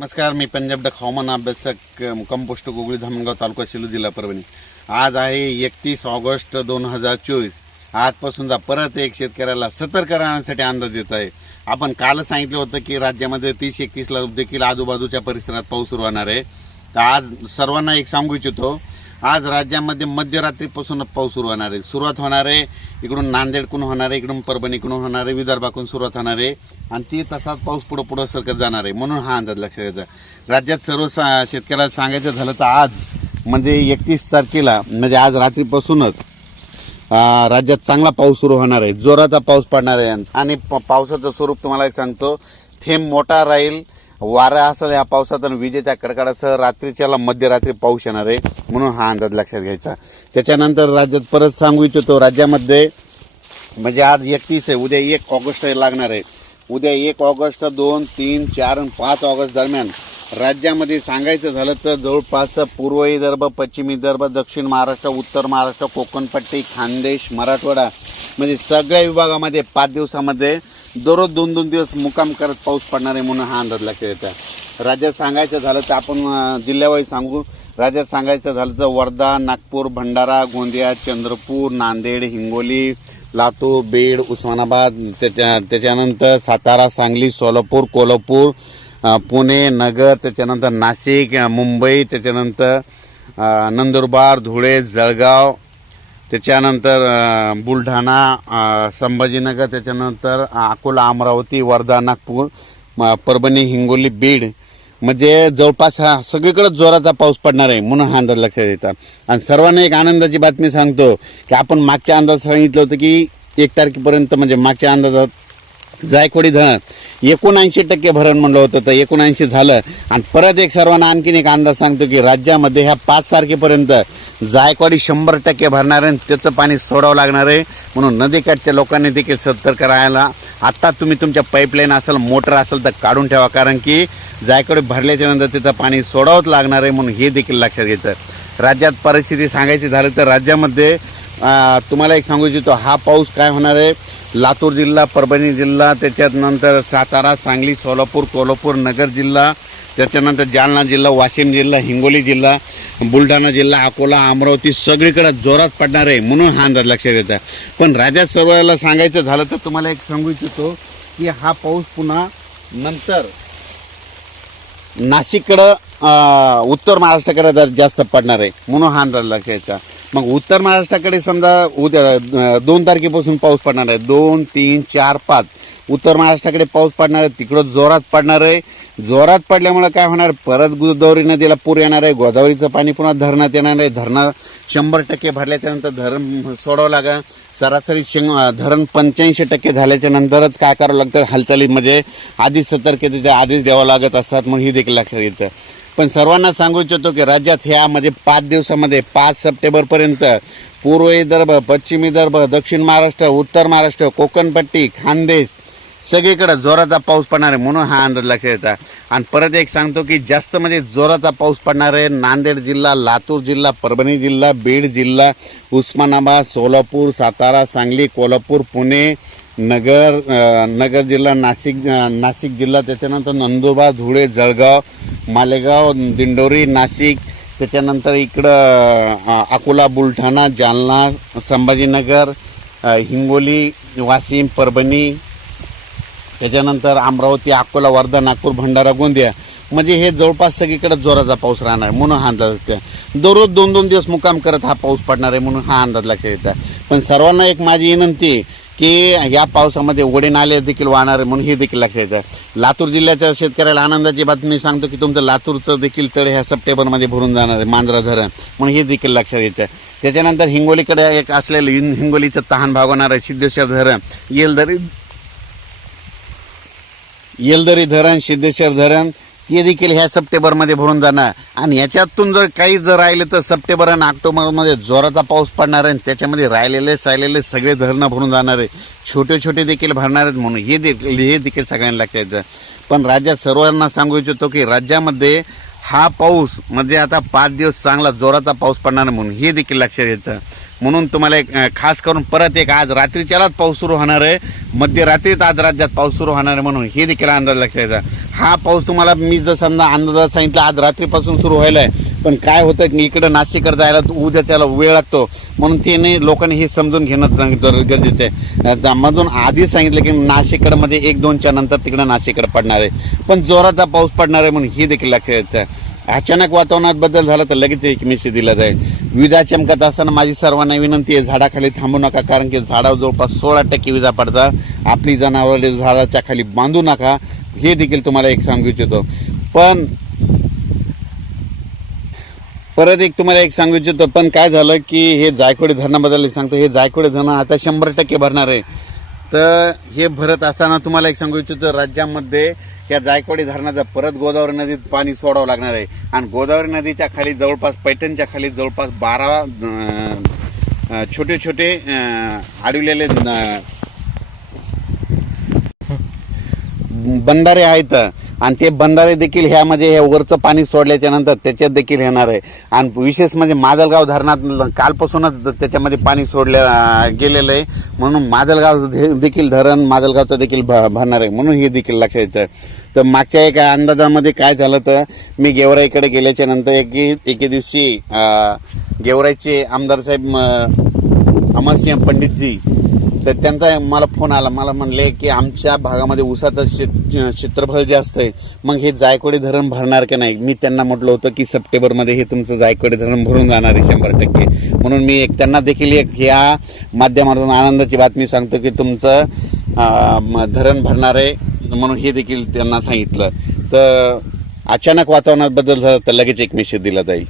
नमस्कार, मी पंजाब डक हवामान अभ्यासक मुक्काम पोस्ट गोगळी धामणगाव तालुका सेलू जिल्हा परभणी। आज आहे 31 ऑगस्ट 2024। आजपासून परत एक शेतकऱ्याला सतर्क राहण्यासाठी अंदाज देत आहे। आपण काल सांगितलं होतं की राज्यामध्ये 30-31 ला देखील आजूबाजूच्या परिसरात पाऊस सुरू होणार आहे। तर आज सर्वांना एक सांगू इच्छितो, आज राज्यामध्ये मध्यरात्रीपासून पाऊस सुरू होणार आहे। सुरुवात होणार आहे इकडून नांदेडकडून होणार आहे, इकडून परभणीकडून होणार आहे, विदर्भाकडून सुरुवात होणार आहे आणि ती तसाच पाऊस पुढे सरकत जाणार आहे। म्हणून हा अंदाज लक्षात घ्यायचा। राज्यात सर्व शेतकऱ्याला सांगायचं झालं तर आज म्हणजे 31 तारखेला म्हणजे आज रात्रीपासूनच राज्यात चांगला पाऊस सुरू होणार आहे, जोराचा पाऊस पडणार आहे आणि पावसाचं स्वरूप तुम्हाला एक सांगतो, थेंब मोठा राहील, वारा असेल या पावसात आणि विजेच्या कडकडासह रात्रीच्याला मध्यरात्री पाऊस येणार आहे। म्हणून हा अंदाज लक्षात घ्यायचा। त्याच्यानंतर राज्यात परत सांगू इच्छितो, राज्यामध्ये म्हणजे आज 31 आहे, उद्या 1 ऑगस्ट लागणार आहे। उद्या 1 ऑगस्ट 2, 3, 4 आणि 5 ऑगस्ट दरम्यान राज्यामध्ये सांगायचं झालं तर जवळपास पूर्व विदर्भ, पश्चिम विदर्भ, दक्षिण महाराष्ट्र, उत्तर महाराष्ट्र, कोकणपट्टी, खानदेश, मराठवाडा म्हणजे सगळ्या विभागामध्ये 5 दिवसामध्ये दररोज 2-2 दिवस मुक्काम करत पाऊस पडणार आहे। म्हणून हा अंदाज लक्षात येतो। राज्यात सांगायचं झालं तर आपण जिल्ह्यावाईज सांगू। राज्यात सांगायचं झालं तर वर्धा, नागपूर, भंडारा, गोंदिया, चंद्रपूर, नांदेड, हिंगोली, लातूर, बीड, उस्मानाबाद, त्याच्यानंतर सातारा, सांगली, सोलापूर, कोल्हापूर, पुणे, नगर, त्याच्यानंतर नाशिक, मुंबई, त्याच्यानंतर नंदुरबार, धुळे, जळगाव, त्याच्यानंतर बुलढाणा, संभाजीनगर, त्याच्यानंतर अकोला, अमरावती, वर्धा, नागपूर, परभणी, हिंगोली, बीड म्हणजे जवळपास सगळीकडे जोराचा पाऊस पडणार आहे। म्हणून हा अंदाज लक्षात येतात। आणि सर्वांना एक आनंदाची बातमी सांगतो की आपण मागच्या अंदाज सांगितलं होतं की 1 तारखेपर्यंत म्हणजे मागच्या अंदाजात जायकवाडी धरण 79% भरण म्हणलं होतं, तर 79 झालं। आणि परत एक सर्वांना आणखीन एक अंदाज सांगतो की राज्यामध्ये ह्या 5 तारखेपर्यंत जायकवाडी 100% भरणार आहे, त्याचं पाणी सोडावं लागणार आहे। म्हणून नदीकाठच्या लोकांनी देखील सतर्क राहायला, आता तुम्ही तुमच्या पाईपलाईन असेल, मोटर असेल तर काढून ठेवा, कारण की जायकवाडी भरल्याच्या नंतर त्याचं पाणी सोडावंच लागणार आहे। म्हणून हे देखील लक्षात घ्यायचं। राज्यात परिस्थिती सांगायची झालं तर राज्यामध्ये तुम्हाला एक सांगू इच्छितो, हा पाऊस काय होणार आहे, लातूर जिल्हा, परभणी जिल्हा, त्याच्यानंतर सातारा, सांगली, सोलापूर, कोल्हापूर, नगर जिल्हा, त्याच्यानंतर जालना जिल्हा, वाशिम जिल्हा, हिंगोली जिल्हा, बुलढाणा जिल्हा, अकोला, अमरावती सगळीकडे जोरात पडणार आहे। म्हणून हा अंदाज लक्षात येतात। पण राज्यात सर्वांना सांगायचं झालं तर तुम्हाला एक सांगू इच्छितो की हा पाऊस पुन्हा नंतर नाशिककडं उत्तर महाराष्ट्राकडे जास्त पडणार आहे। म्हणून हा अंदाज लक्षात यायचा। मग उत्तर महाराष्ट्राकडे समजा उद्या 2 तारखेपासून पाऊस पडणार आहे, 2, 3, 4, 5 उत्तर महाराष्ट्राकडे पाऊस पडणार आहे, तिकडं जोरात पडणार आहे। जोरात पडल्यामुळे काय होणार, परत गोदावरी नदीला पूर येणार आहे, गोदावरीचं पाणी पुन्हा धरणात येणार आहे, धरणं 100% भरल्याच्या नंतर धरण सोडावं लागेल। सरासरी धरण 85% झाल्याच्या नंतरच काय करावं लागतं, हालचाली म्हणजे आधीच सतर्कतेच्या आधीच द्यावं लागत असतात। मग ही देखील लक्षात घ्यायचं। पण सर्वांना सांगू इच्छितो की राज्यात ह्यामध्ये 5 दिवसामध्ये 5 सप्टेंबरपर्यंत पूर्व विदर्भ, पश्चिम विदर्भ, दक्षिण महाराष्ट्र, उत्तर महाराष्ट्र, कोकणपट्टी, खानदेश सगळीकडे जोराचा पाऊस पडणार आहे। म्हणून हा अंदाज लक्षात येतात। आणि परत एक सांगतो की जास्त म्हणजे जोराचा पाऊस पडणार आहे नांदेड जिल्हा, लातूर जिल्हा, परभणी जिल्हा, बीड जिल्हा, उस्मानाबाद, सोलापूर, सातारा, सांगली, कोल्हापूर, पुणे, नगर जिल्हा, नाशिक जिल्हा, त्याच्यानंतर नंदुरबार, धुळे, जळगाव, मालेगाव, दिंडोरी, नाशिक, त्याच्यानंतर इकडं अकोला, बुलढाणा, जालना, संभाजीनगर, हिंगोली, वाशिम, परभणी, त्याच्यानंतर अमरावती, अकोला, वर्धा, नागपूर, भंडारा, गोंदिया म्हणजे हे जवळपास सगळीकडे जोराचा पाऊस राहणार आहे। म्हणून हा अंदाज दररोज 2-2 दिवस मुक्काम करत हा पाऊस पडणार आहे। म्हणून हा अंदाज लक्षात येतात। पण सर्वांना एक माझी विनंती की या पावसामध्ये ओढे नाले देखील वाहणार आहे। म्हणून हे देखील लक्षात येतं। लातूर जिल्ह्याच्या शेतकऱ्याला आनंदाची बातमी सांगतो की तुमचं लातूरचं देखील तळ ह्या सप्टेंबरमध्ये भरून जाणार आहे, मांजरा धरण। म्हणून हे देखील लक्षात येतं। त्याच्यानंतर हिंगोलीकडे एक असलेलं हिंगोलीचं तहान भागवणार आहे सिद्धेश्वर धरण, येलदरी धरण, सिद्धेश्वर धरण हे देखील ह्या सप्टेंबरमध्ये भरून जाणार। आणि याच्यातून जर राहिले तर सप्टेंबर आणि ऑक्टोबरमध्ये जोराचा पाऊस पडणार आहे। त्याच्यामध्ये राहिलेले सगळे धरणं भरून जाणार आहे, छोटे छोटे देखील भरणार आहेत। म्हणून हे देखील सगळ्यांना लक्षात येतं। पण राज्यात सर्वांना सांगू इच्छितो की राज्यामध्ये हा पाऊस म्हणजे आता 5 दिवस चांगला जोराचा पाऊस पडणार आहे म्हणून हे देखील लक्षात घ्यायचं. म्हणून तुम्हाला एक खास करून परत एक आज रात्रीच्यालाच पाऊस सुरू होणार आहे, मध्यरात्रीत आज राज्यात पाऊस सुरू होणार आहे म्हणून हे देखील अंदाज लक्षात घ्यायचा. हा पाऊस तुम्हाला मी जर समजा अंदाजात सांगितलं आज रात्रीपासून सुरू व्हायला आहे, पण काय होतं की इकडं नाशिककडे जायला उद्याच्याला वेळ लागतो, म्हणून ते नाही लोकांनी हे समजून घेणं गरजेचं आहे. मधून आधीच सांगितलं की नाशिककडे मध्ये 1-2च्या नंतर तिकडं नाशिककडे पडणार आहे, पण जोराचा पाऊस पडणार आहे म्हणून हे देखील लक्षात घ्यायचं आहे. अचानक वातावरणात बदल झाला तर लगेच एक मेसेज दिला जाईल. विजा चमकत असताना माझी सर्वांना विनंती आहे, झाडाखाली थांबू नका, कारण की झाडावर जवळपास 16% विजा पडतात. आपली जनावरे झाडाच्या खाली बांधू नका, हे देखील तुम्हाला एक सांगू इच्छितो. पण परत एक तुम्हाला एक सांगू इच्छितो, पण काय झालं की हे जायकवाडी धरणाबद्दल सांगतो. हे जायकवाडी धरण आता 100% भरणार आहे. तर हे भरत असताना तुम्हाला एक सांगू इच्छितो, राज्यामध्ये या जायकवाडी धरणाचं परत गोदावरी नदीत पाणी सोडावं लागणार आहे. आणि गोदावरी नदीच्या खाली जवळपास पैठणच्या खाली जवळपास 12 छोटे छोटे अडवलेले बंधारे आहेत. आणि ते बंधारे देखील ह्यामध्ये हे वरचं पाणी सोडल्याच्या नंतर त्याच्यात देखील येणार आहे. आणि विशेष म्हणजे माजलगाव धरणात कालपासूनच त्याच्यामध्ये पाणी सोडलं गेलेलं आहे, म्हणून माजलगाव देखील धरण माजलगावचं देखील भरणार आहे, म्हणून हे देखील लक्षात येतं. तर मागच्या एका अंदाजामध्ये काय झालं तर मी गेवराईकडे गेल्याच्या नंतर एके दिवशी गेवराईचे आमदार साहेब अमरसिंह पंडितजी, तर त्यांचा मला फोन आला. मला म्हणले की आमच्या भागामध्ये ऊसाचं क्षेत्रफळ जास्त आहे, मग हे जायकवाडी धरण भरणार की नाही. मी त्यांना म्हटलं होतं की सप्टेंबरमध्ये हे तुमचं जायकवाडी धरण भरून जाणार आहे 100%. म्हणून मी त्यांना देखील या माध्यमातून आनंदाची बातमी सांगतो की तुमचं धरण भरणार आहे म्हणून हे देखील त्यांना सांगितलं. तर अचानक वातावरणात बदल झाला तर लगेच एक मेसेज दिला जाईल.